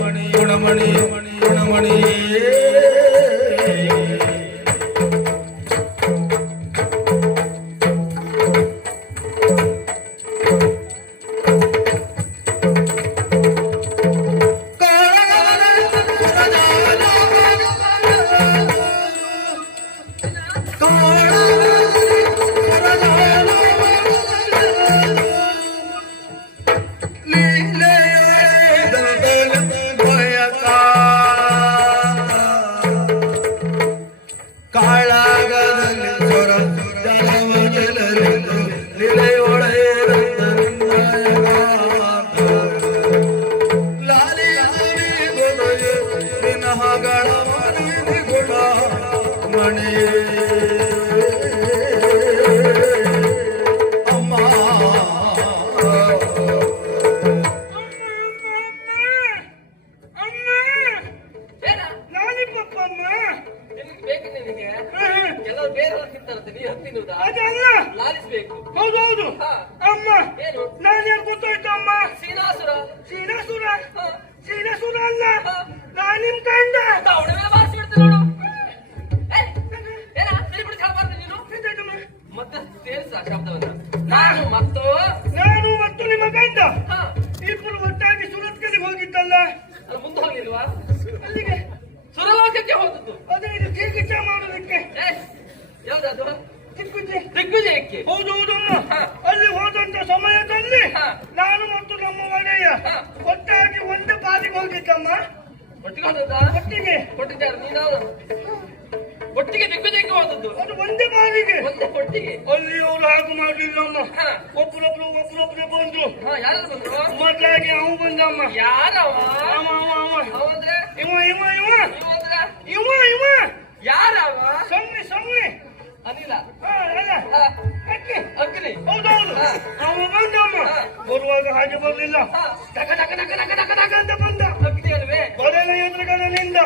ಗುಣಮಣಿ ಗುಣಮಣಿ ಲಾಲಿಸಬೇಕು. ಹೌದೌದು ಅಮ್ಮ, ನಾನು ಗೊತ್ತಾಯ್ತು ಅಮ್ಮ. ಸೀನಾಸುರ ಸೀನಾಸುರ ಸೀನಾಸುರ ಅಲ್ಲ, ನಾನು ನಿಮ್ ಕಂಡ ಬಾರಿಸಿ ಬಿಡ್ತೇನೆ ನೋಡು. ನೀನು ಮತ್ತೆ ಸೇರಿಸ ಶಬ್ದವನ್ನ. ನಾನು ಮತ್ತು ನಿಮ್ಮ ಗಂಡ ಇಬ್ಬರು ಒಟ್ಟಾಗಿ ಸುರತ್ಕಲ್ಲಿಗೆ ಹೋಗಿದ್ದಲ್ಲ. ಅದು ಮುಂದೆ ಹೋಗ್ಲಿಲ್ವಾ? ಅಲ್ಲಿಗೆ ಸುರಲೋಕಕ್ಕೆ ಹೋದದ್ದು. ಅದೇ ಇದು ತೀರ್ಗಿಚ್ಚ ಮಾಡೋದಕ್ಕೆ. ಯಾವ್ದದು? ದಿಗ್ವಿಜಯಕ್ಕೆ. ಹೌದೌದಮ್ಮ. ಅಲ್ಲಿ ಹೋದಂತ ಸಮಯದಲ್ಲಿ ನಾನು ಮತ್ತು ನಮ್ಮ ಒಡೆಯ ಒಟ್ಟಾಗಿ ಒಂದೇ ಬಾರಿಗೆ ಹೋಗಿದ್ದಮ್ಮ. ಒಟ್ಟಿಗೆ ಹೋದದ್ದ? ಒಟ್ಟಿಗೆ ಕೊಟ್ಟಿದ್ದಾರೆ. ನೀನು ಒಟ್ಟಿಗೆ ದಿಗ್ವಿಜಯಕ್ಕೆ ಹೋದದ್ದು? ಅದು ಒಂದೇ ಬಾರಿಗೆ ಒಟ್ಟಿಗೆ. ಅಲ್ಲಿ ಅವರು ಹಾಗೆ ಮಾಡಲಿಲ್ಲಮ್ಮ. ಒಬ್ಬರೊಬ್ರೆ ಬಂದ್ರು. ಯಾರು ಬಂದ್ರು? ಮೊದಲಾಗಿ ಅವ ಬಂದಮ್ಮ. ಯಾರವ? ಅಂದ್ರೆ ಇವ ಯಾರವ? ಸೊನ್ನೆ ಅನಿಲ ಅಲ್ಲ ಅಗ್ನಿ. ಹೌದೌದು. ಅವ ಬಂದಮ್ಮ. ಬರುವಾಗ ಹಾಗೆ ಬರ್ಲಿಲ್ಲ. ಟಕ ಟಕ ಟಕ ಟಕ ಟಕ ಟಕ ಅಂತ ಬಂದ. ಅಗ್ನಿ ಅಲ್ವೇ? ಬದಲ ಎದುರುಗಡೆ ನಿಂದ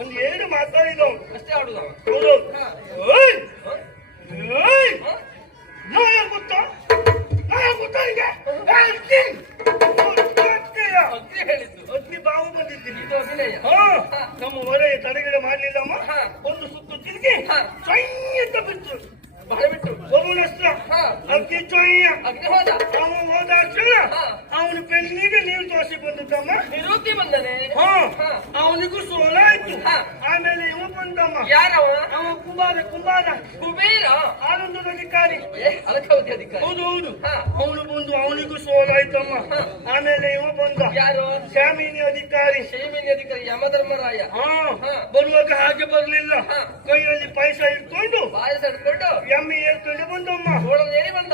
ಒಂದು ಎರಡು ಮಾತಾಡಿದವು ಅಷ್ಟೇ ಆಡುದ. ಹೌದೌದು. ನಾ ಯಾರು ಗೊತ್ತಾ ನಿಂಗೆ? ಅಗ್ನಿ ಹೇಳಿದ್ದು. ಅಗ್ನಿ ಬಾವು ಬಂದಿದ್ದೀನಿ. ಇದು ಅಭಿನಯ. ನಮ್ಮ ಹೊರೆಯ ತಡೆಗಡೆ ಮಾಡ್ಲಿಲ್ಲಮ್ಮ. ಒಂದು ಸುತ್ತು ತಿರುಗಿ ಚೊಯ್ಯಂತ ಬಿತ್ತು. ಬಹಳ ಬಿಟ್ಟು ವರುಣಸ್ತ್ರ ಅಗ್ನಿ ಚೊಯ್ಯ. ಅಗ್ನಿ ಹೋದ. ಅವನು ಹೋದ ಕ್ಷಣ ಅವನ ಬೆನ್ನಿಗೆ ನೀರು ತೋರಿಸಿ ಬಂದದ್ದಮ್ಮ. ನಿವೃತ್ತಿ ಬಂದನೆ. ಅವನಿಗೂ ಸೋಲಾಯ್ತು. ಆಮೇಲೆ ಇವ ಬಂದಮ್ಮ. ಯಾರವ? ಅವ ಕುಂಬಾರ ಕುಬೇರ. ಆನಂದದ ಅಧಿಕಾರಿ. ಅಲಕಾವತಿ ಅಧಿಕಾರಿ. ಹೌದೌದು. ಅವನು ಬಂದು ಅವನಿಗೂ ಸೋಲಾಯ್ತಮ್ಮ. ಆಮೇಲೆ ಇವ ಬಂದ. ಯಾರು? ಶಾಮಿನಿ ಅಧಿಕಾರಿ. ಯಮಧರ್ಮರಾಯ. ಬರುವಾಗ ಹಾಗೆ ಬರ್ಲಿಲ್ಲ. ಕೈಯಲ್ಲಿ ಪಾಯಸ ಇಟ್ಕೊಂಡು ಪಾಯಸ ಇಟ್ಕೊಂಡು ಎಮ್ಮೆ ಏರ್ಕೊಂಡು ಬಂದಮ್ಮ. ಏರಿ ಬಂದ.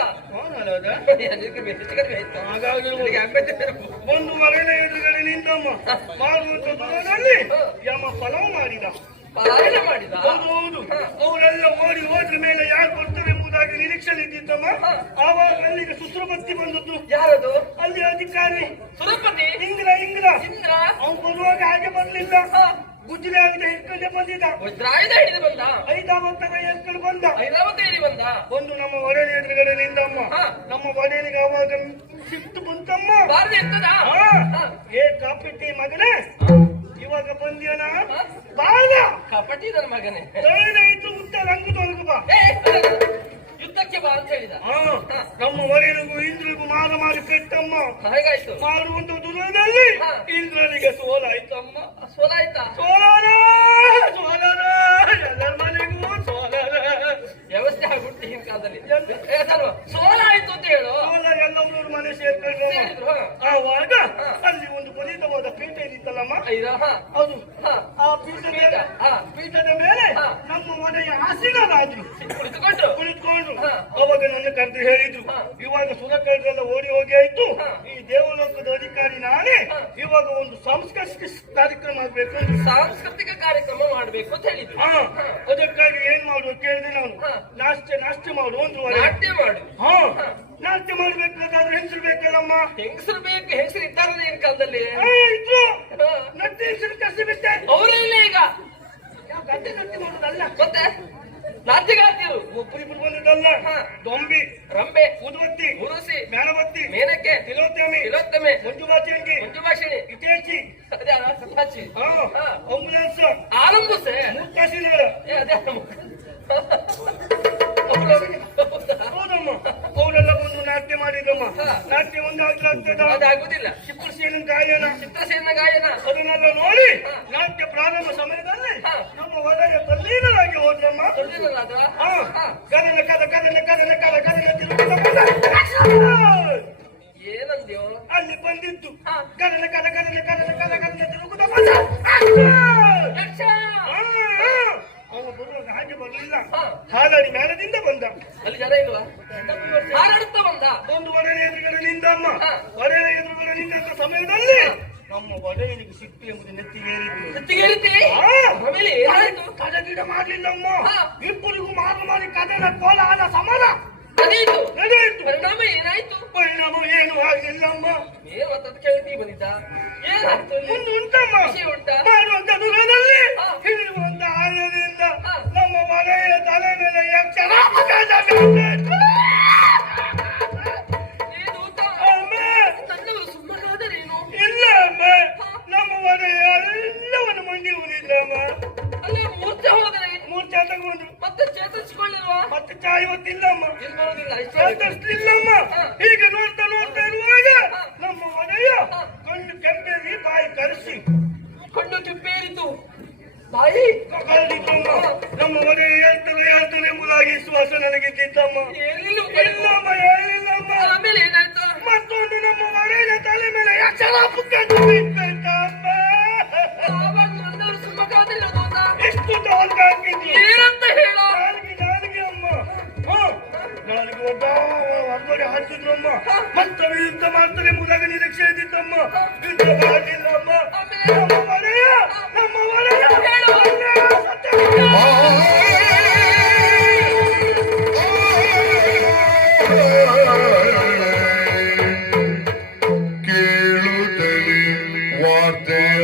ಒಂದು ಮಗನ ಎದುರುಗಡೆ ನಿಂತಮ್ಮ. ಮಾಡುವಂತ ದೂರದಲ್ಲಿ ಯಮ ಫಲವು ಮಾಡಿದ. ಪಲಾಯನ ಮಾಡಿದ. ಹೌದು. ಅವರೆಲ್ಲ ಓಡಿ ಹೋದ್ರ ಮೇಲೆ ಯಾರು ಬರ್ತಾರೆ ಎಂಬುದಾಗಿ ನಿರೀಕ್ಷೆ ಇದ್ದಿದ್ದಮ್ಮ. ಆವಾಗ ಅಲ್ಲಿಗೆ ಸುಶ್ರಪತಿ ಬಂದದ್ದು. ಯಾರದು? ಅಲ್ಲಿ ಅಧಿಕಾರಿ ಸುರಪತಿ. ಇಂದ್ರ. ಅವನು ಬರುವಾಗ ಹಾಗೆ ಬರ್ಲಿಲ್ಲ. ಗುಜ್ರಿ ಆಗದೆ ಹಿಡ್ಕೊಂಡೆ ಬಂದಿದ್ದ. ವಜ್ರಾಯುಧ ಹಿಡಿದು ಬಂದ. ಐರಾವತ ಎತ್ಕೊಂಡು ಬಂದ. ಐರಾವತ ಹೇಳಿ ಬಂದ. ಒಂದು ನಮ್ಮ ಒಡೆಯ ಎದುರುಗಡೆ ನಿಂದಮ್ಮ. ನಮ್ಮ ಒಡೆಯನಿಗೆ ಅವಾಗ ಸಿಟ್ಟು ಬಂತಮ್ಮ. ಬಾರದೆ ಇರ್ತದ? ಕಾಪಿಟ್ಟಿ ಮಗನೇ, ಇವಾಗ ಬಂದ್ಯಾನ ಬಾಳ ಕಪಟಿ ನನ್ನ ಮಗನೇ. ಇತ್ತು ಉಂಟ ರಂಗು ತೊಲಗು ಬಾ, ಯುದ್ಧಕ್ಕೆ ಬಾ ಅಂತ ಹೇಳಿದ. ನಮ್ಮ ಒಡೆಯನಿಗೂ ಇಂದ್ರಿಗೂ ಮಾರಿ ಪೆಟ್ಟಮ್ಮ. ಹೇಗಾಯ್ತು? ಮಾಡುವಂತ ದುರ್ಗದಲ್ಲಿ ಇಂದ್ರನಿಗೆ ಸೋಲಾಯ್ತಮ್ಮ. ಸೋಲಾಯ್ತಾ? ಎಲ್ಲರ ಮನೆಗೂ ಸೋಲಾರ ವ್ಯವಸ್ಥೆ ಆಗ್ಬಿಟ್ಟು ಹಿಂಗ್ ಕಾಲದಲ್ಲಿ. ಸೋಲಾಯ್ತು ಅಂತ ಹೇಳು. ಎಲ್ಲರೂ ಮನೆ ಸೇರ್ಕೊಂಡ್ರು. ಆವಾಗ ಅಲ್ಲಿ ಒಂದು ಫಲಿತವಾದ ಪೀಠ ಇತ್ತಲ್ಲಮ್ಮ. ಅದು ಆ ಪೀಠದ ಮೇಲೆ ನಮ್ಮ ಮನೆಯ ಆಸೀನರಾದ್ರು ಕುಳಿತುಕೊಂಡು ಅವಾಗ ನನ್ನ ಕರೆದು ಹೇಳಿದ್ರು, ಇವಾಗ ಸುರಕರೆಲ್ಲ ಓಡಿ ಹೋಗಿ ಆಯ್ತು, ಈ ದೇವಲೋಕದ ಅಧಿಕಾರಿ ನಾನೇ, ಇವಾಗ ಒಂದು ಸಾಂಸ್ಕೃತಿಕ ಕಾರ್ಯಕ್ರಮ ಆಗ್ಬೇಕು. ಸಾಂಸ್ಕೃತಿಕ ಕಾರ್ಯಕ್ರಮ ಮಾಡ್ಬೇಕು ಅಂತ ಹೇಳಿದ್ರು. ಅದಕ್ಕಾಗಿ ಏನ್ ಮಾಡುವ ಕೇಳಿದೆ ನಾನು. ನಾಟ್ಯ ಮಾಡು ಒಂದು ನಾಟ್ಯ ಮಾಡು. ನಾಟ್ಯ ಮಾಡ್ಬೇಕಾದ್ರೆ ಹೆಂಗಸರು ಬೇಕಲ್ಲಮ್ಮ. ಹೆಂಗಸರು ಬೇಕು. ಹೆಂಗಸರು ಇದ್ದಾರಲ್ಲ ಏನ್ ಕಾಲದಲ್ಲಿ? ಇದ್ರು ನಟ್ಟಿ ಹೆಂಗಸರು ಕಸಿ ಬಿಟ್ಟೆ. ಅವರೇ ಇಲ್ಲ ಈಗ. ಗದ್ದೆ ನಟ್ಟಿ ಮಾಡುದಲ್ಲ ಮತ್ತೆ ನಾಟ್ಯಗಾರ್ತಿಯರು ಒಬ್ಬರಿಬ್ರು ಬಂದಿದ್ದಲ್ಲ ಹಾ. ದೊಂಬಿ ರಂಬೆ ಉದುವತ್ತಿ ಉರುಸಿ ಮ್ಯಾನವತ್ತಿ ಮೇನಕ್ಕೆ ತಿಲೋತ್ತಮಿ ತಿಲೋತ್ತಮೆ ಮಂಜುಬಾಚಂಗಿ ಮಂಜುಭಾಷಿಣಿ ಇಟೇಚಿ ಅದೇ ಸತಾಚಿ ಅಂಬುಲೆನ್ಸ್ ಆರಂಭಸೆ ಮೂರ್ತಾಶಿನಗರ ಅದೇ ಹೌದಮ್ಮ ಅವರೆಲ್ಲ ಬಂದು ನಾಟ್ಯ ಮಾಡಿದಮ್ಮ ನಾಟ್ಯ ಒಂದು ಆಗ್ತದ ಅದಾಗುದಿಲ್ಲ ಚಿತ್ರಸೇನ ಗಾಯನ ಚಿತ್ರಸೇನ ಗಾಯನ ಅದನ್ನೆಲ್ಲ ನೋಡಿ ನಾಟ್ಯ ಪ್ರಾರಂಭ ಸಮಯದಲ್ಲಿ ನಮ್ಮ ವಲಯ ತಲ್ಲೀನರಾಗಿ ಹೋದ್ರಮ್ಮ ತೊಳೆದಿರಲ್ಲ ಕದನ ಕದ ಕದನ ಕದನ ಕದ ಕದನ ತಿರುಗುತ್ತ ಏನಂದ್ಯೋ ಅಲ್ಲಿ ಬಂದಿದ್ದು ಕದನ ಕದ ಕದನ ಕದನ ಕದ ಕದನ ತಿರುಗುತ್ತ ಯಕ್ಷ ಅವ ಬರುವಾಗ ಹಾಗೆ ಬರಲಿಲ್ಲ ಹಾಲಾಡಿ ಮೇಳದಿಂದ ಬಂದ ಅಲ್ಲಿ ಜನ ಇಲ್ವಾ ಹಾರಾಡುತ್ತಾ ಬಂದ ಒಂದು ಒಡೆಯ ಎದುರುಗಡೆ ನಿಂದಮ್ಮ ಒಡೆಯ ಎದುರುಗಡೆ ನಿಂತ ಸಮಯದಲ್ಲಿ ನಮ್ಮ ಒಡೆಯನಿಗೆ ಸಿಟ್ಟು ಎಂಬುದು ನೆತ್ತಿಗೇರಿತಿ ಆಮೇಲೆ ಏನಾಯ್ತು ಕದ ಗಿಡ ಮಾಡ್ಲಿಲ್ಲಮ್ಮ ಇಬ್ಬರಿಗೂ ಮಾರು ಮಾಡಿ ಕದನ ಕೋಲಾಹಲ ಸಮಾನ ನಡೆಯಿತು ಪರಿಣಾಮ ಏನಾಯ್ತು ಪರಿಣಾಮ ಏನು ಆಗಿಲ್ಲಮ್ಮ ಏನು ಅಂತ ಕೇಳ್ತಿ ಬಂದಿದ್ದ ಏನಾಯ್ತು ಮುಂದೆ ಉಂಟಮ್ಮ ವಿಷಯ ಉಂಟಾ ಮಾಡುವಂತ ದೂರದಲ್ಲಿ ಹಿಡಿಯುವಂತ ಆಯದಿಂದ ನಮ್ಮ ಒಡೆಯ ತಲೆ ಮೇಲೆ ಯಕ್ಷರ ನನ್ನವರು ಸುಮ್ಮನಾದರೇನು ಇಲ್ಲ ಅಮ್ಮ ನಮ್ಮ ಒಡೆಯ ಎಲ್ಲವನ್ನು ಮಂಡಿ ಉರಿದ್ರಮ್ಮ ಅಲ್ಲೇ ಮೂರ್ಛೆ ಹೋದರೆ ಮೂರ್ಛೆ ತಗೊಂಡು ಮತ್ತೆ ಚೇತರಿಸಿಕೊಳ್ಳಿಲ್ವಾ ಮತ್ತೆ ಚಾಯುವತ್ತಿಲ್ಲಮ್ಮ ಬರೋದಿಲ್ಲ ಇಲ್ಲಮ್ಮ ಈಗ ನೋಡ್ತಾ ನೋಡ್ತಾ ಇರುವಾಗ ನಮ್ಮ ಒಡೆಯ ಕಣ್ಣು ಕೆಂಪೇರಿ ಬಾಯಿ ಕರೆಸಿ ಕಣ್ಣು ಕೆಂಪೇರಿತು ಬಾಯಿ ಕಳೆದಿದ್ದಮ್ಮ ನಮ್ಮ ಒಡೆಯ ಹೇಳ್ತಾರೆ ಎಂಬುದಾಗಿ ವಿಶ್ವಾಸ ನನಗಿದ್ದಮ್ಮ ಇಲ್ಲಮ್ಮ ಹೇಳಿಲ್ಲಮ್ಮ ಆಮೇಲೆ ಏನಾಯ್ತು ಮತ್ತೊಂದು ನಮ್ಮ ಒಡೆಯ ತಲೆ ಮೇಲೆ ಯಕ್ಷರ ಪುಕ್ಕಟ್ಟು ಬಿಟ್ಬೇಕಮ್ಮ ಆವಾಗ ನನ್ನವರು ಸುಮ್ಮಗಾದಿಲ್ಲ ದೋತ ಎಷ್ಟು ತಾಳ್ಗೆ ಹಾಕಿದ್ರು ಏನಂತ ಹೇಳೋ ನಾಲ್ಗೆ ಅಮ್ಮ ನಾಲ್ಗೆ ಒಬ್ಬ ಹೊರಗಡೆ ಹಾಕಿದ್ರಮ್ಮ ಮತ್ತೆ ಯುದ್ಧ ಮಾಡ್ತಾರೆ ಎಂಬುದಾಗಿ ನಿರೀಕ್ಷೆ ಇದ್ದಿದ್ದಮ್ಮ ಯುದ್ಧ ಮಾಡಲಿಲ್ಲಮ್ಮ ನಮ್ಮ ಒಡೆಯ ಕೇಳುತ್ತಲೇ ವಾರ್ತೆಯ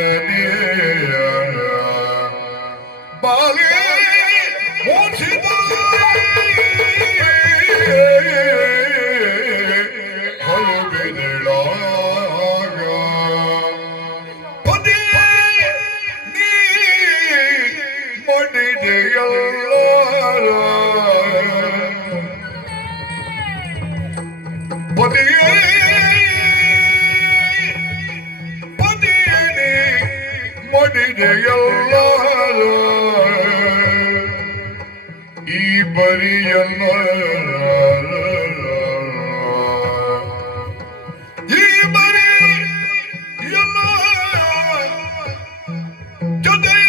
ಬಾಲಿ ಮೋಚಿದ ಹೊಲಬಿದಳಾಗ ಪದೇ ನೀ ಮಡಿದೆಯಲ್ಲ ಪದೇ ಪದೇನೆ ಮಡಿದೆಯಲ್ಲ ಈ ಬರಿಯನ್ನ ಈ ಬರಿ ಎಲ್ಲ ಜೊತೆಯ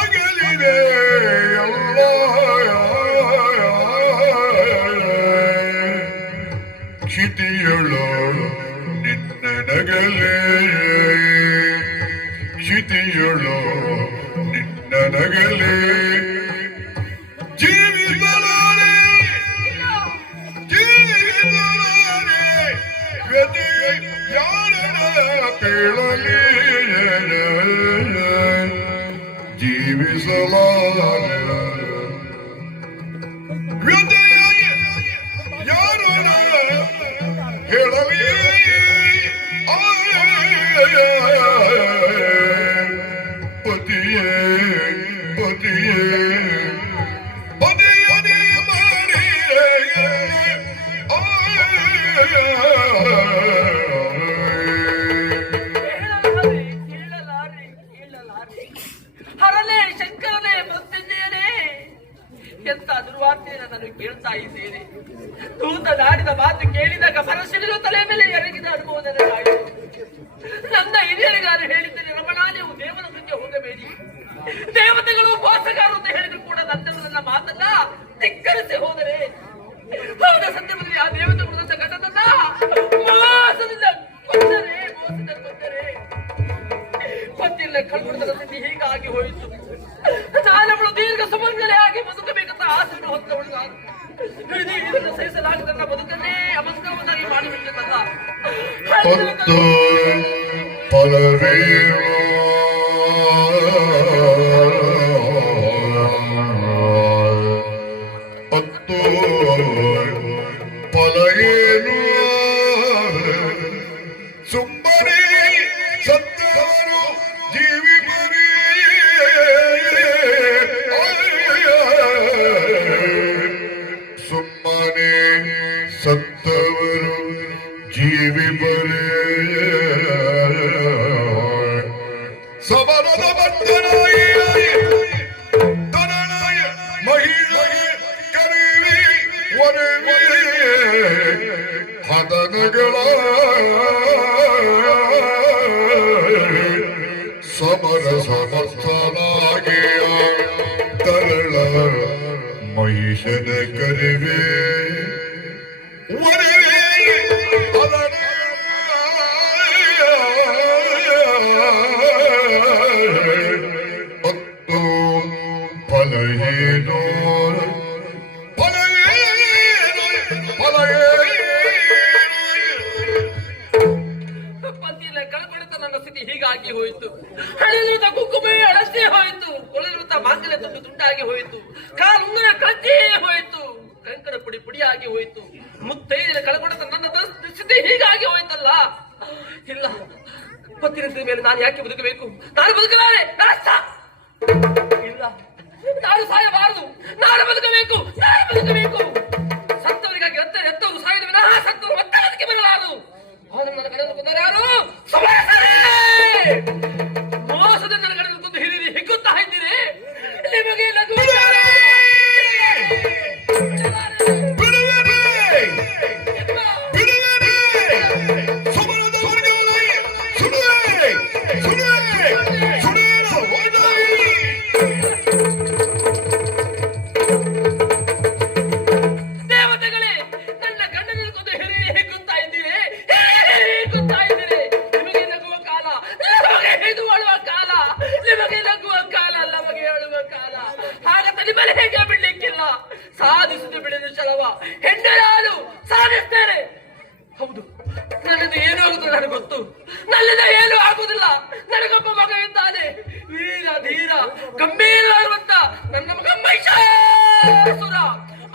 ಅಗಲಿದೆ ಎಲ್ಲ ಕ್ಷಿತಿಯಳು ನಿನ್ನ ನಗಲೇ ಕ್ಷಿತಿಯಳು ನಿನ್ನ ನಗಲೇ ಜೀವಿಸಲಾರೆ ಗತಿ ಯಾರನ ಕೇಳಲಿ ಜೀವಿಸಲಾರೆ ವ್ಯತೆಯ ಯಾರನ ಹೇಳಲಿ ಪತಿಯೇ ಪತಿಯೇ ಪತಿಯನೇ ಹರನೇ ಶಂಕರನೇ ಮೃತ್ಯುಂಜಯನೇ ಎಂತ ದುರ್ವಾರ್ತೆಯನ್ನು ನಾನು ಕೇಳ್ತಾ ಇದ್ದೇನೆ ದೂತ ನಾಡಿದ ಮಾತು ಕೇಳಿದಾಗ ಪರಶಿರಲು ತಲೆ ಮೇಲೆ ಎರಗಿದ ಅನುಭವ ನನಗಾಯಿತು ನನ್ನ ಹಿರಿಯರಿಗಾರು ಹೇಳಿದ್ದೇನೆ ರಮಣ ನೀವು ದೇವರ ಮುಂದೆ ಹೋಗಬೇಡಿ ದೇವತೆಗಳು ಮೋಸಗಾರರು ಅಂತ ಹೇಳಿದ್ರು ಕೂಡ ನನ್ನ ಮಾತನ್ನ ಧಿಕ್ಕರಿಸಿ ಹೋದರೆ ಹೋದ ಸಂದರ್ಭದಲ್ಲಿ ಆ ದೇವತೆಗಳು ನನ್ನ ಘಟನನ್ನ ಮೋಸದಿಂದ ಕೊಂದರೆ ಗೊತ್ತಿಲ್ಲ ಕಳ್ಕೊಂಡ ಸ್ಥಿತಿ ಹೀಗಾಗಿ ಹೋಯಿತು ನಾನವಳು ದೀರ್ಘ ಸುಮಂಗಲೆ ಆಗಿ ಬದುಕಬೇಕಂತ ಆಸೆಯನ್ನು ಹೊತ್ತವಳು ನಾನು ಇದನ್ನು ಸಹಿಸಲಾಗದ ನನ್ನ ಬದುಕನ್ನೇ ಅಮಸ್ಕರವನ್ನಾಗಿ ಮಾಡಿಬಿಟ್ಟಿದ್ದಲ್ಲ ಹೊತ್ತು ಫಲವೇನು ನಾನು ಜೀವಿ ಬರೀ ಸುಮ್ಮನೆ ಸತ್ತವರು ಜೀವಿ ಬರೀ ಸಮರದ ಬಂಧನಾಯ ತನನಾಯ ಮಹಿಳೆಯ ಕರುವಿ ಒರವಿ ಹದನಗಳ ಸಮರ ಸಮರ್ಥನಾಗಿಯ ತರಳ ಮಹಿಷನ ಕರುವೆ ಒರವಿ ಮತ್ತು ಫಲಹೇನೋ ಪತಿಯನ್ನ ಕಳ್ಕೊಳ್ಳುತ್ತ ನನ್ನ ಸ್ಥಿತಿ ಹೀಗಾಗಿ ಹೋಯಿತು. ಹಣೆಲಿರುತ್ತ ಕುಂಕುಮೆ ಅಳಸೇ ಹೋಯಿತು. ಕೊಳೆಲಿರುತ್ತ ಮಾಂಗಲ್ಯ ತುಂಡು ತುಂಡಾಗಿ ಹೋಯಿತು. ಕಾಲುಂಗುರ ಕಳಚೇ ಹೋಯಿತು. ಕಂಕಣ ಪುಡಿ ಪುಡಿಯಾಗಿ ಹೋಯಿತು. ಮುತ್ತೈದಿನ ಕಳ್ಕೊಳ್ಳುತ್ತ ನನ್ನ ಸ್ಥಿತಿ ಹೀಗಾಗಿ ಹೋಯ್ತಲ್ಲ. ಇಲ್ಲ, ಪತಿನ ಮೇಲೆ ನಾನು ಯಾಕೆ ಬದುಕಬೇಕು? ನಾನು ಬದುಕಲಾರೆ. ಇಲ್ಲ, ನಾನು ಸಾಯಬಾರದು. ನಾನು ಬದುಕಬೇಕು. ನಾನು ಬದುಕಬೇಕು. ಸತ್ತವರಿಗಾಗಿ ಎತ್ತವರು ಸಾಯದ ವಿನಃ ಸತ್ತವರು ಮತ್ತೆ ಬದುಕಿ ಬರಲಾರದು. ಆದ್ರೆ ನನ್ನ ಕಡೆಯನ್ನು ಕೊಂದರೆ ಯಾರು? ಮೋಸದ ನನ್ನ ಕಡೆಯನ್ನು ಕೊಂದು ಹಿರಿದು ಹಿಗ್ಗುತ್ತಾ ಇದ್ದೀರಿ. ನಿಮಗೆ ಸಾಧಿಸುದು ಬಿಡಲು ಚಲವ ಹೆಣ್ಣು ನಾನು ಸಾಧಿಸ್ತೇನೆ. ಹೌದು, ನನ್ನದು ಏನು ಆಗುದಿಲ್ಲ ನನಗೆ ಗೊತ್ತು. ನನ್ನಿಂದ ಏನು ಆಗುದಿಲ್ಲ. ನನಗೊಬ್ಬ ಮಗ ಇದ್ದಾನೆ, ವೀರ ಧೀರ ಗಂಭೀರವಾಗುವಂತ ನನ್ನ ಮಗ ಮಹಿಷಾಸುರ.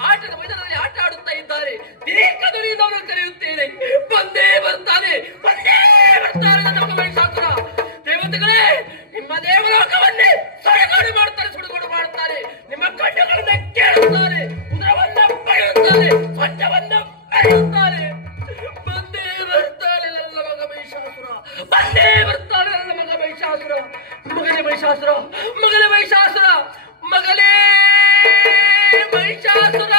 ಆಟದ ಮೈದಾನದಲ್ಲಿ ಆಟ ಆಡುತ್ತಾ ಇದ್ದಾರೆ. ದೀರ್ಘದಲ್ಲಿ ಅವರನ್ನು ಕರೆಯುತ್ತೇನೆ. ಬಂದೇ ಬರ್ತಾನೆ, ಬಂದೇ ಬರ್ತಾರೆ ನನ್ನ ಮಗ ಮಹಿಷಾಸುರ. ದೇವತೆಗಳೇ, ನಿಮ್ಮ ದೇವಲೋಕವನ್ನೇ ಸೊಡಗೋಡು ಮಾಡುತ್ತಾರೆ, ಸುಡುಗೋಡು ಮಾಡುತ್ತಾರೆ. ನಿಮ್ಮ ಕಣ್ಣುಗಳನ್ನ ಕೇಳುತ್ತಾರೆ, ಉದರವನ್ನ ಪಡೆಯುತ್ತಾರೆ, ಸ್ವಚ್ಛವನ್ನ ಪಡೆಯುತ್ತಾರೆ. ಬಂದೇ ಬರ್ತಾನೆ ನನ್ನ ಮಗ ಮಹಿಷಾಸುರ. ಬಂದೇ ಬರ್ತಾನೆ ನನ್ನ ಮಗ ಮಹಿಷಾಸುರ. ಮಗನೇ ಮಹಿಷಾಸುರ, ಮಗನೇ ಮಹಿಷಾಸುರ, ಮಗನೇ ಮಹಿಷಾಸುರ.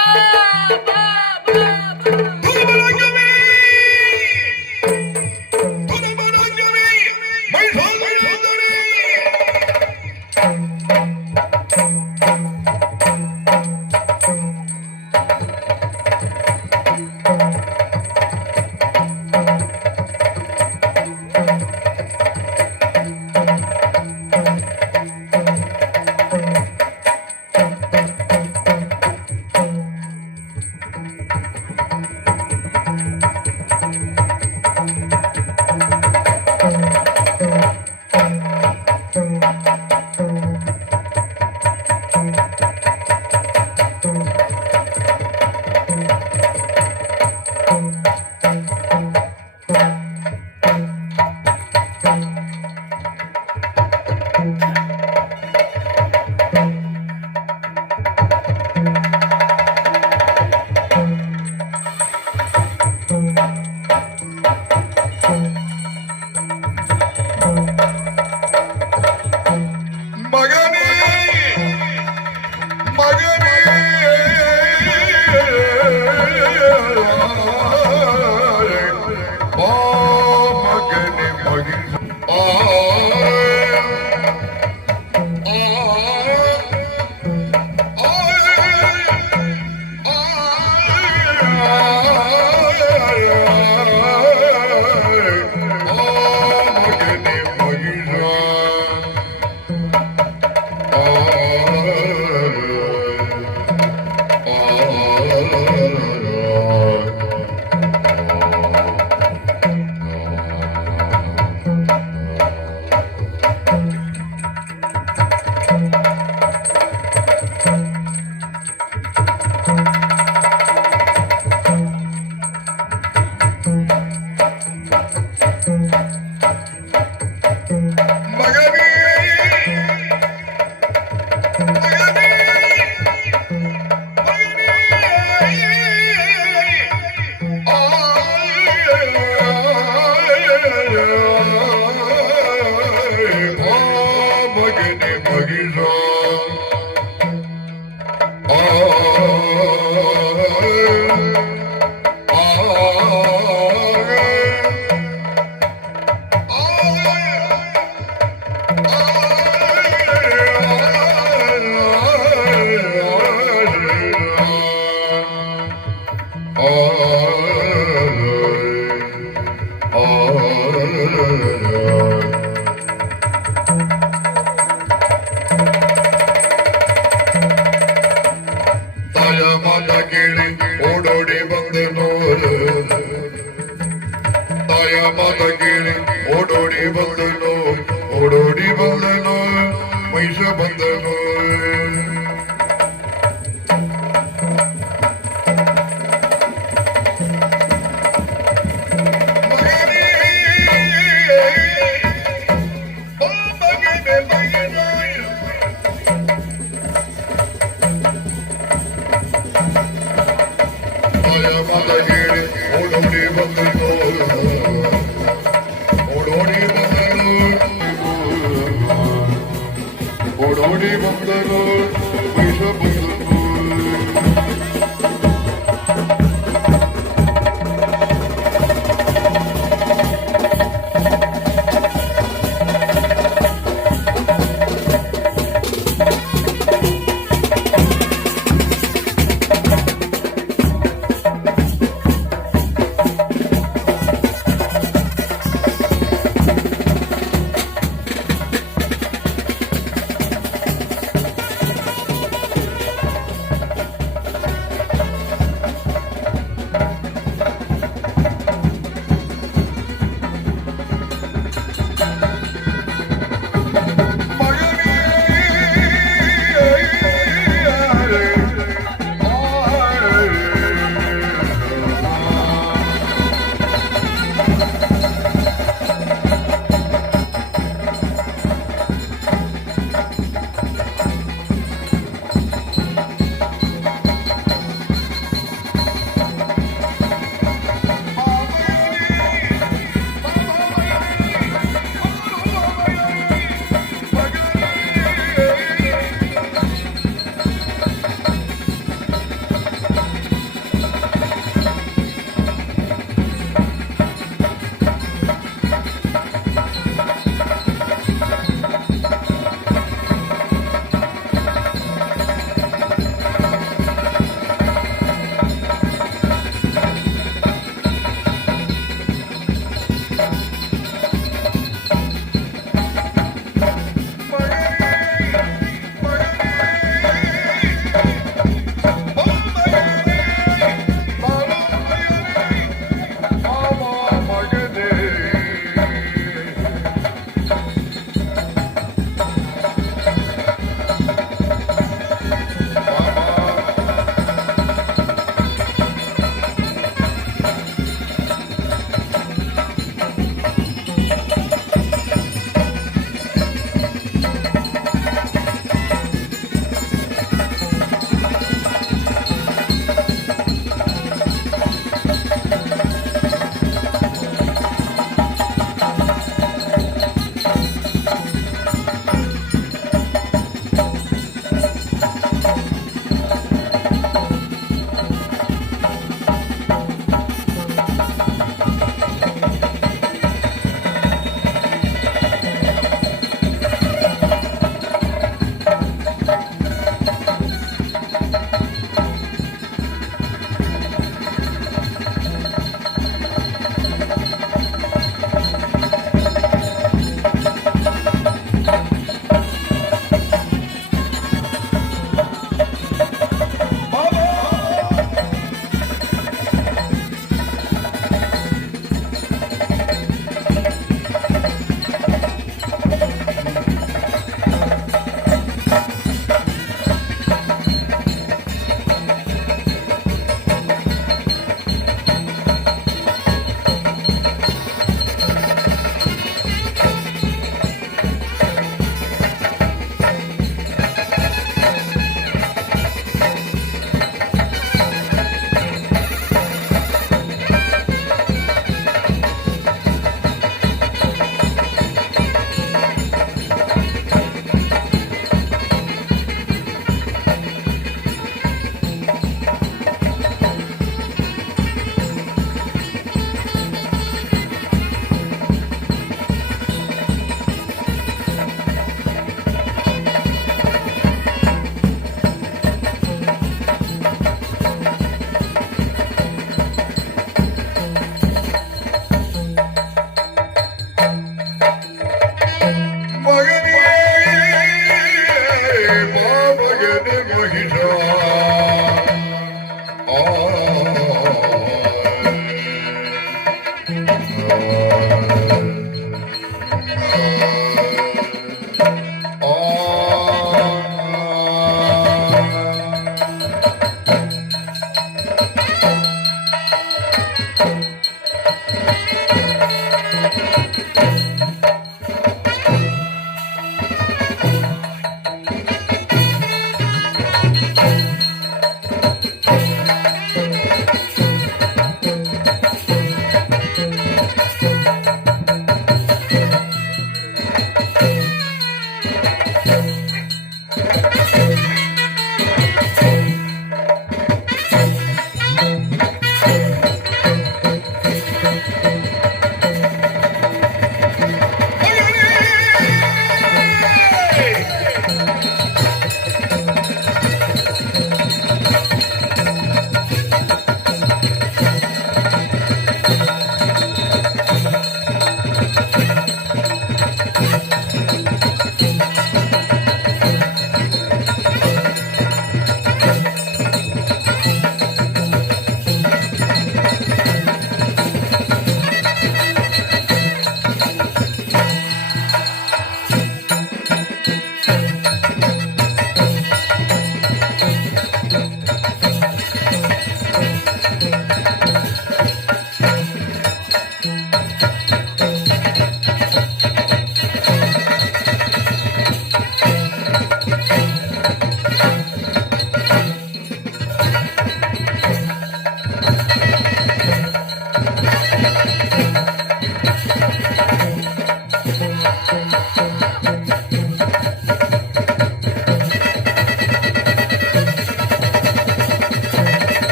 ಮಗನೆ ಮಹಿಷ ತಾಯ ಮಾತ ಕೇಳಿ ಓಡೋಡಿ ಬಂದೆನು ತಾಯ ಮಾತ ಕೇಳಿ ಓಡೋಡಿ ಬಂದನು ಮಹಿಷ ಬಂದನು ಓಡೋಡಿ ಬಂದನು ಮಹಿಷ ಬಂದನು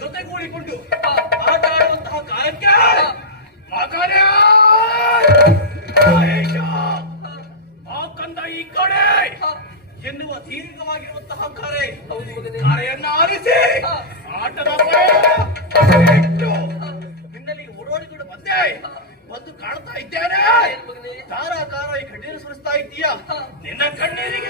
ಜೊತೆಗೂಡಿಕೊಂಡು ಆಟ ಆಡುವಂತಹ ಕಾಲಕ್ಕೆ ಮಗನೇ ಆ ಕಂದ ಈ ಕಡೆ ಎನ್ನುವ ದೀರ್ಘವಾಗಿರುವಂತಹ ಕರೆಯನ್ನ ಆಲಿಸಿ ಆಟದ ನಿನ್ನಲ್ಲಿ ಓಡೋಡಿಕೊಂಡು ಬಂದು ಕಾಣ್ತಾ ಇದ್ದೇನೆ. ಧಾರಾಕಾರ ಈ ಕಣ್ಣೀರು ಸುರಿಸ್ತಾ ಇದ್ದೀಯಾ? ನಿನ್ನ ಕಣ್ಣೀರಿಗೆ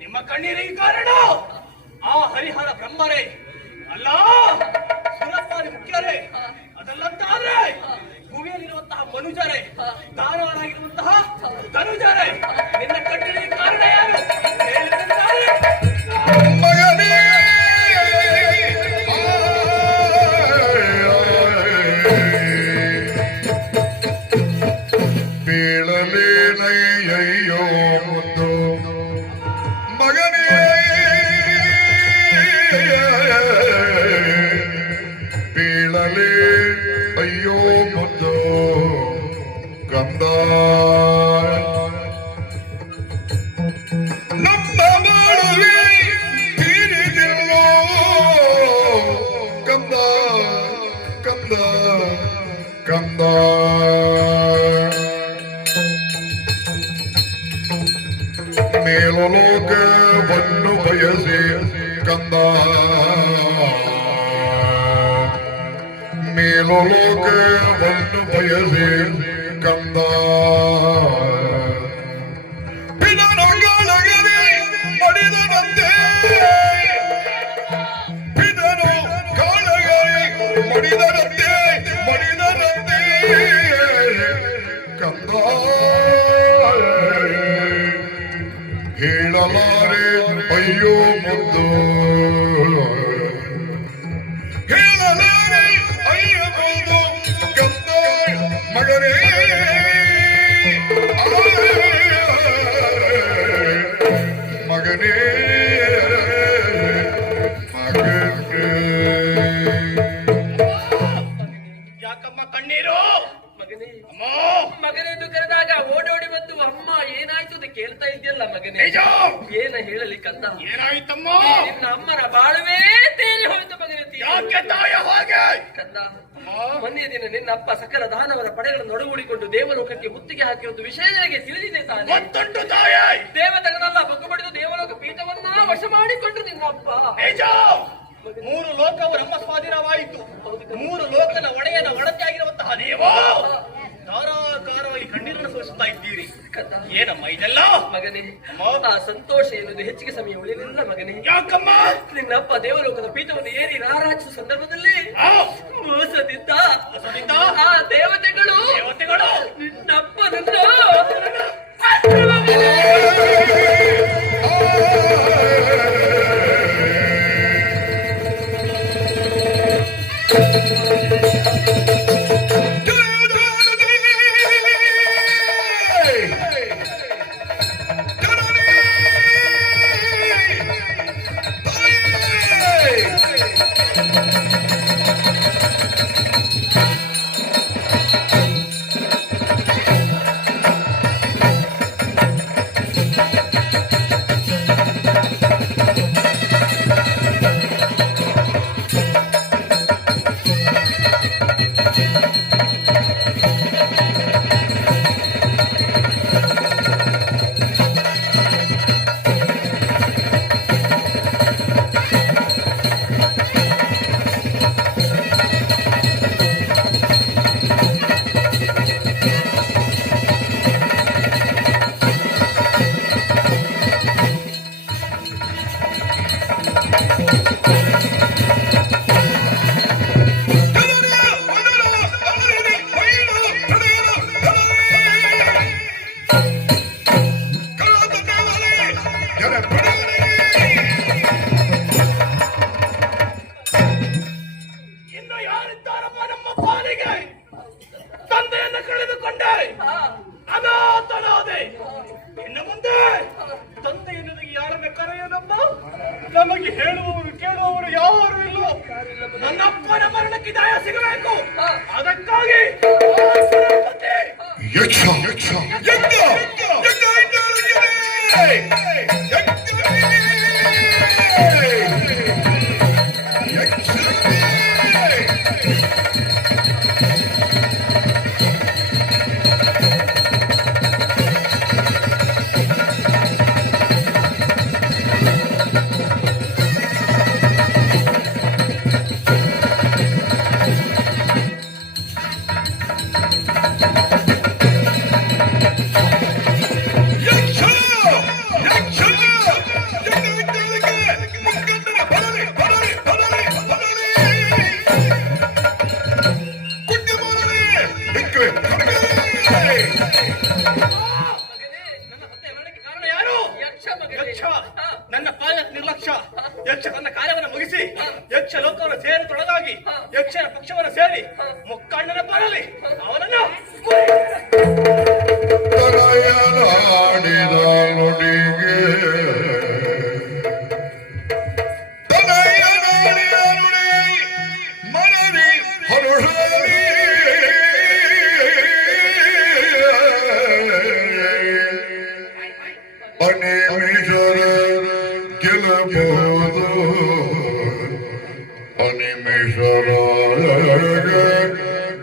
ನಿಮ್ಮ ಕಣ್ಣೀರಿಗೆ ಕಾರಣ ಆ ಹರಿಹರ ಬ್ರಹ್ಮರೇ ಅಲ್ಲ, ಸುರಪಾಲಿ ಮುಖ್ಯರೇ, ಅದಲ್ಲಂತಾದ್ರೆ ಭೂಮಿಯಲ್ಲಿರುವಂತಹ ಮನುಜರೇ, ದಾನವರಾಗಿರುವಂತಹ ಧನುಜರೇ. ನಿನ್ನ ಕಣ್ಣೀರಿಗೆ ಕಾರಣ ಯಾರು? ಬೀಳಲೇನಯ್ಯೋ ಮುದ್ದು ಮಗನೇ, ಬೀಳಲೇ ಅಯ್ಯೋ ಮುದ್ದು ಕಂದ, ನಮ್ಮ ಬಾಳುವೆ ತೀರಿದಿಲ್ಲೋ ಕಂದ, ಮೇಲು ಲೋಕವನ್ನು ಬಯಸಿ ಕಂದ ಪಿನನೊಳಗಡೆ ಮಡಿದನಂತೆ ಪಿನನು ಕಾಳಗೈ ಮಡಿದನಂತೆ ಕಂದ ಹೇಳಲಾರೆ ಅಯ್ಯೋ ಮುದ್ದು ಹೇಳಲಾರೆ ಅಯ್ಯೋ ಮುದ್ದು ಕಂದ ಮಗನೇ ಮಗನೇ ಯಾಕಮ್ಮ ಕಣ್ಣೀರು ಮಗನೇ ಅಮ್ಮ ಮಗನೆಂದು ಕರೆದಾಗ ಓಡೋಡಿ ಬಂದು ಅಮ್ಮ ಏನಾಯ್ತು ಅಂತ ಕೇಳ್ತಾ ಇದ್ಯಲ್ಲ ಮಗನೇ ನಿಜ ಏನ ಹೇಳಲಿ ಕಂದ ಏನಾಯ್ತಮ್ಮ ನಿನ್ನ ಅಮ್ಮನ ಬಾಳುವೇ ತೇಲಿ ಹೋಯ್ತು ಮಗನೇ ಯಾಕೆ ತಾಯ ಹಾಗೆ ಕಂದ ಮೊನ್ನೆ ದಿನ ನಿನ್ನ ಅಪ್ಪ ಸಕಲ ದಾನವರ ಪಡೆಗಳನ್ನು ಒಡಗೂಡಿಕೊಂಡು ದೇವಲೋಕಕ್ಕೆ ಮುತ್ತಿಗೆ ಹಾಕಿರುವುದು ವಿಷಯ ನನಗೆ ತಿಳಿದಿದೆ ತಾನೆ ಗೊತ್ತುಂಟು ತಾಯೇ ದೇವತೆಗಳನ್ನೆಲ್ಲ ಬಗ್ಗು ಪಡೆದು ದೇವಲೋಕ ಪೀಠವನ್ನ ವಶ ಮಾಡಿಕೊಂಡು ನಿನ್ನ ಅಪ್ಪ ನಿಜ ಮೂರು ಲೋಕವು ನಮ್ಮ ಸ್ವಾಧೀನವಾಯಿತು ಮೂರು ಲೋಕದ ಒಡೆಯನ ಒಡತಿಯಾಗಿರುವಂತಹ ನೀವು ಧಾರಾಕಾರವಾಗಿ ಕಣ್ಣೀರನ್ನು ಸೋಸುತ್ತಾ ಇದ್ದೀರಿ ಏನಮ್ಮ ಇದೆಲ್ಲ ಮಗನೇ ಆ ಸಂತೋಷ ಎನ್ನುವುದು ಹೆಚ್ಚಿಗೆ ಸಮಯ ಉಳಿಲಿಲ್ಲ ಮಗನೇ ಯಾಕಮ್ಮ ನಿನ್ನಪ್ಪ ದೇವಲೋಕದ ಪೀಠವನ್ನು ಏರಿ ರಾರಾಜಿಸುವ ಸಂದರ್ಭದಲ್ಲಿ ಮೋಸದಿಂದ ಆ ದೇವತೆಗಳು ನಿನ್ನಪ್ಪನನ್ನು ಇನ್ನು ಯಾರಿದ್ದಾರಮ್ಮ ನಮ್ಮ ಪಾಲಿಗೆ ತಂದೆಯನ್ನು ಕಳೆದುಕೊಂಡೆ ಅನಾಥನಾದೆ ಇನ್ನು ಮುಂದೆ ತಂದೆ ಎನ್ನುವುದಕ್ಕೆ ಯಾರನ್ನ ಕರೆಯೋದಮ್ಮ ನಮಗೆ ಹೇಳುವವರು ಕೇಳುವವರು ಯಾರು ಇಲ್ಲೋ ನನ್ನಪ್ಪನ ಮರಣಕ್ಕೆ ನ್ಯಾಯ ಸಿಗಬೇಕು ಅದಕ್ಕಾಗಿ ಯಕ್ಷ ಯಕ್ಷ ಯಜ್ಞ ನನ್ನ ಪಾಲಕ ನಿರ್ಲಕ್ಷ್ಯ ಯಕ್ಷ ತನ್ನ ಕಾರ್ಯವನ್ನು ಮುಗಿಸಿ ಯಕ್ಷ ಲೋಕವನ್ನು ಸೇರಿದೊಳಗಾಗಿ ಯಕ್ಷನ ಪಕ್ಷವನ್ನು ಸೇರಿ ಮುಕ್ಕಣ್ಣನ ಬರಲಿ ಅವನನ್ನು ತನಯನಾಡಿದ ನುಡಿಗೆ ತನಯನಾಡಿದ ನುಡಿ ಮನದಿ ಹರುಷಾರಿ ಅನಿಮಿಷರ ಗೆಲ್ಲಬಹುದು ಅನಿಮಿಷರ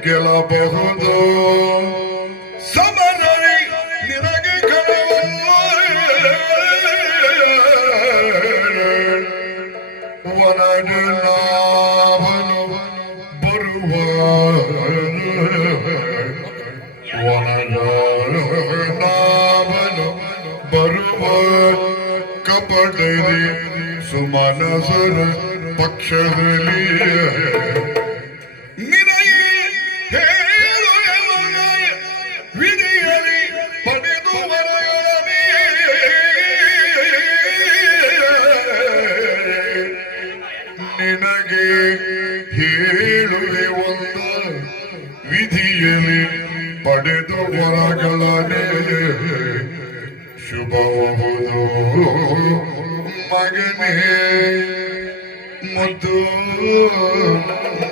ಗೆಲ್ಲಬಹುದು ವನಗಾನವನು ಬರುವ ಕಪಟದಿ ಸುಮನಸರ ಪಕ್ಷದಲ್ಲಿ ನಿನಗೆ ಹೇಳುವ ವಿಧಿಯಲಿ ಪಡೆದು ವರಗಳಲ್ಲಿ ನಿನಗೆ ಹೇಳುವೆ ಒಂದು ವಿಧಿಯಲ್ಲಿ ಪಡೆದು ವರಗಳನೆ ಶುಭಬಹುದು ಮಗನೇ ಮುದ್ದು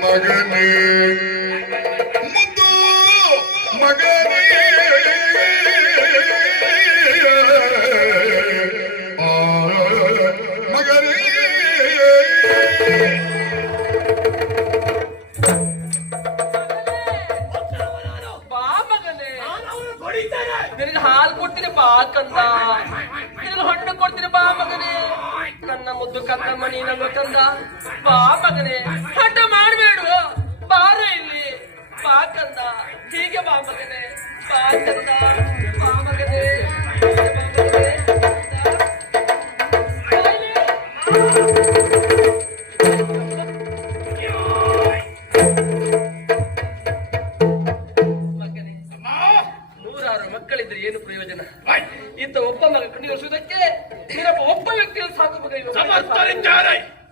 ಮಗನೇ ಮುದ್ದು ಮಗನೇ ಆ ಮಗನೇ ಬಾ ಮಗನೇ, ನಿನಗೆ ಹಾಲು ಕೊಡ್ತೀನಿ ಬಾ ಕಂದ, ನಿನಗೆ ಹಣ್ಣು ಕೊಡ್ತೀನಿ ಬಾ ಮಗನೇ, ನನ್ನ ಮುದ್ದು ಕಂದಮ್ಮ ನೀನಲ್ವ ಕಂದ. ಬಾ ಮಗನೇ, ಹಠ ಮಾಡಬೇಡು, ಬಾರು ಇಲ್ಲಿ, ಬಾ ಕಂದ, ಹೀಗೆ ಬಾ ಮಗನೇ, ಬಾ ಕಂದ, ಬಾ ಮಗನೇ, ಬಾ ಮಗನೇ, ಮಗನೇ, ನೂರಾರು ಮಕ್ಕಳಿದ್ರೆ ಏನು ಪ್ರಯೋಜನ? ಇಂಥ ಒಬ್ಬ ಮಗ ಕಣ್ಣಿರಿಸುವುದಕ್ಕೆ ನೀನೊಬ್ಬ ಒಬ್ಬ ವ್ಯಕ್ತಿಯನ್ನು ಸಾಕು ಮಗ.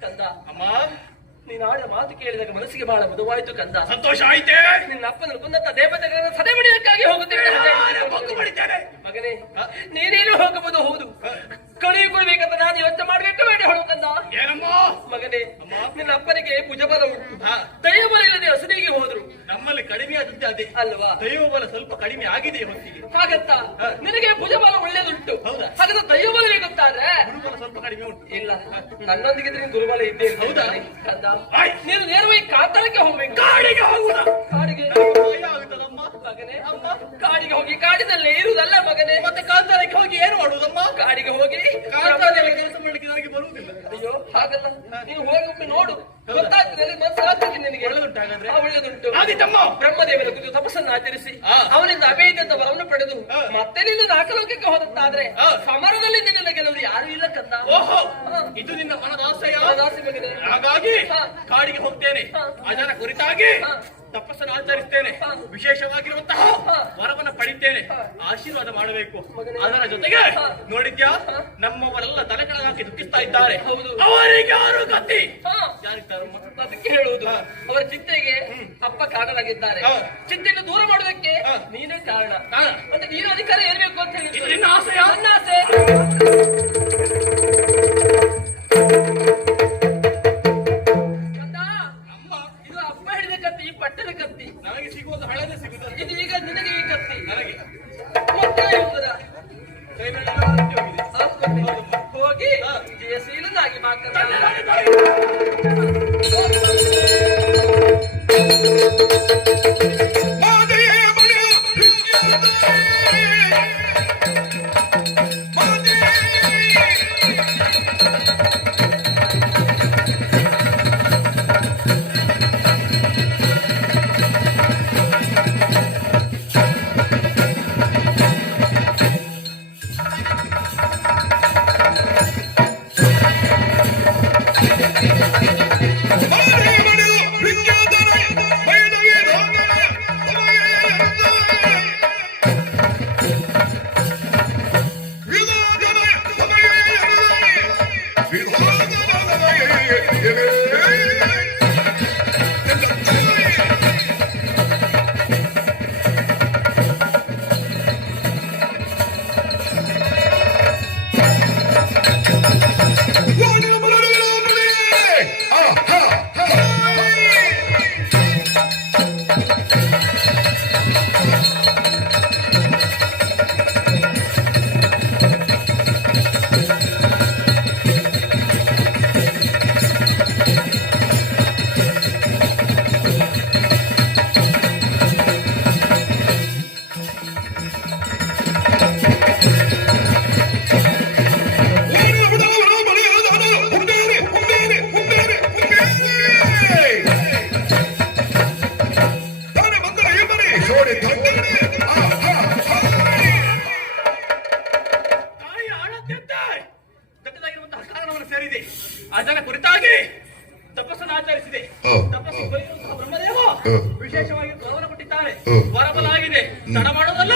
ಕಂದ, ಅಮ್ಮ ನೀನು ಆಡಿದ ಮಾತು ಕೇಳಿದಾಗ ಮನಸ್ಸಿಗೆ ಬಹಳ ಮಧುವಾಯಿತು ಕಂದ. ಸಂತೋಷ ಆಯ್ತೆ. ನಿನ್ನ ಅಪ್ಪನ ಕುಂದಂತ ದೇವತೆಗಳನ್ನು ಸದೆ ಬಡಿಯಕ್ಕಾಗಿ ಹೋಗುತ್ತೇನೆ ಮಗನೇ. ನೀನೇನು ಹೋಗಬಹುದು, ಹೌದು, ಕಳುಹಿಕೊಳ್ಬೇಕಂತ ನಾನು ಯೋಚನೆ ಮಾಡ್ಬೇಕು ಬೇಡ ಹೇಳು ಕಂದ. ಏನಮ್ಮ ಮಗನೇ, ನಿನ್ನ ಅಪ್ಪನಿಗೆ ಭುಜಬಲ ಉಂಟು, ದೈವಬಲ ಇಲ್ಲದೆ ಹಸನಿಗೆ ಹೋದ್ರು. ನಮ್ಮಲ್ಲಿ ಕಡಿಮೆ ಆದದ್ದೇ ಅದೇ ಅಲ್ವಾ? ದೈವಬಲ ಸ್ವಲ್ಪ ಕಡಿಮೆ ಆಗಿದೆ ಹೊತ್ತಿಗೆ. ಹಾಗಂತ ನಿನಗೆ ಭುಜಬಲ ಒಳ್ಳೇದುಂಟು, ಹೌದಾ? ಹಾಗಾದ್ರೆ ದೈವಬಲ ಗೊತ್ತಾದ್ರೆ ಗುರುಬಲ ಸ್ವಲ್ಪ ಕಡಿಮೆ ಉಂಟು. ಇಲ್ಲ, ನನ್ನೊಂದಿಗೆ ನೀನು ದುರ್ಬಲ ಇದ್ದೇ ಇಲ್ಲ. ಹೌದಾ? ಕಂದ, ನೀನು ನೇರವಾಗಿ ಕಾತಾಳಕ್ಕೆ ಹೋಗ್ಬೇಕು. ಕಾಡಿಗೆ ಹೋಗುದ? ಕಾಡಿಗೆ ಭಯ ಆಗುತ್ತದಮ್ಮ ಮಗನೇ. ಅಮ್ಮ, ಕಾಡಿಗೆ ಹೋಗಿ ಕಾಡಿನಲ್ಲೇ ಇರುವುದಲ್ಲ ಮಗನೇ. ಮತ್ತೆ ಕಾಂತಾರಕ್ಕೆ ಹೋಗಿ ಏನು ಮಾಡುವುದಮ್ಮ? ಕಾಡಿಗೆ ಹೋಗಿ ಕಾಂತಾರದಲ್ಲಿ ಕೆಲಸ ಮಾಡ್ಲಿಕ್ಕೆ ನನಗೆ ಬರುವುದಿಲ್ಲ. ಅಯ್ಯೋ ಹಾಗಲ್ಲ, ನೀನು ಹೋಗಿ ಒಮ್ಮೆ ನೋಡು, ಗೊತ್ತಾಗ್ತದೆ ನನಗೆ, ಮನಸ್ಸು ಆಗ್ತದೆ ನಿನಗೆ. ಒಳ್ಳೆದುಂಟು ಹಾಗಾದ್ರೆ? ಒಳ್ಳೆದುಂಟು. ಆದಿತ್ತಮ್ಮ. ಬ್ರಹ್ಮದೇವನ ಕುರಿತು ತಪಸ್ಸನ್ನು ಆಚರಿಸಿ ಅವನಿಂದ ಅಭೇದ್ಯಂತ ಬಲವನ್ನು ಪಡೆದು ಮತ್ತೆ ನಿನ್ನ ನಾಕಲೋಕಕ್ಕೆ ಹೋದಂತಾದ್ರೆ ಸಮರದಲ್ಲಿ ನಿನ್ನ ಗೆಲ್ಲಲು ಯಾರು ಇಲ್ಲ ಕಂದ. ಓಹೋ, ಇದು ನಿನ್ನ ಮನದ ಆಸೆಯ? ದಾಸಿ ಮಗನೇ. ಹಾಗಾಗಿ ಕಾಡಿಗೆ ಹೋಗ್ತೇನೆ, ಅದರ ಕುರಿತಾಗಿ ತಪಸ್ಸನ್ನು ಆಚರಿಸ್ತೇನೆ, ವಿಶೇಷವಾಗಿರುವಂತಹ ವರವನ್ನು ಪಡಿತೇನೆ, ಆಶೀರ್ವಾದ ಮಾಡಬೇಕು. ಅದರ ಜೊತೆಗೆ ನೋಡಿದ್ಯಾ, ನಮ್ಮವರೆಲ್ಲ ತಲೆಗಳ ಹಾಕಿ ದುಃಖಿಸ್ತಾ ಇದ್ದಾರೆ. ಹೌದು. ಅವರಿಗೆ ಯಾರು ಗತಿ? ಯಾರಿದ್ದಾರಮ್ಮ? ಅದಕ್ಕೆ ಹೇಳುವುದು, ಅವರ ಚಿಂತೆಗೆ ಅಪ್ಪ ಕಾರಣರಾಗಿದ್ದಾರೆ. ಚಿಂತೆಯನ್ನು ದೂರ ಮಾಡೋದಕ್ಕೆ ನೀನೇ ಕಾರಣ. ಮತ್ತೆ ನೀನು ಅಧಿಕಾರ ಏರ್ಬೇಕು ಅಂತ ಹೇಳಿ ಇದು ನಿನ್ನ ಆಸೆಯ? ನನ್ನ ಆಸೆ. ಇದು ಅಪ್ಪ ಹಿಡಿದ ಕತ್ತಿ, ಈ ಪಟ್ಟದ ಕತ್ತಿ. ನನಗೆ ಸಿಗುವುದು ಹಳದೇ ಸಿಗುತ್ತದೆ. ಇದು ಈಗ ನಿನಗೆ ಈ ಕತ್ತಿ, ನನಗೆ ಮತ್ತೆ ಇರುವುದರ ಕೈ ಮೇಲೆ ಆರೋಗ್ಯ ಹೋಗಿದೆ. ಹೋಗಿ ಜಯಶೀಲನಾಗಿ ಮಾಡ್ತಾರೆ. ವಿದ್ಯಾಧರ ಪೂರ್ಣವಾಗಿ ಗೌರವ ಕೊಟ್ಟಿದ್ದಾರೆ ಹ್ಮ್. ಬರಬಲಾಗಿದೆ ತಡ ಮಾಡೋದಲ್ಲ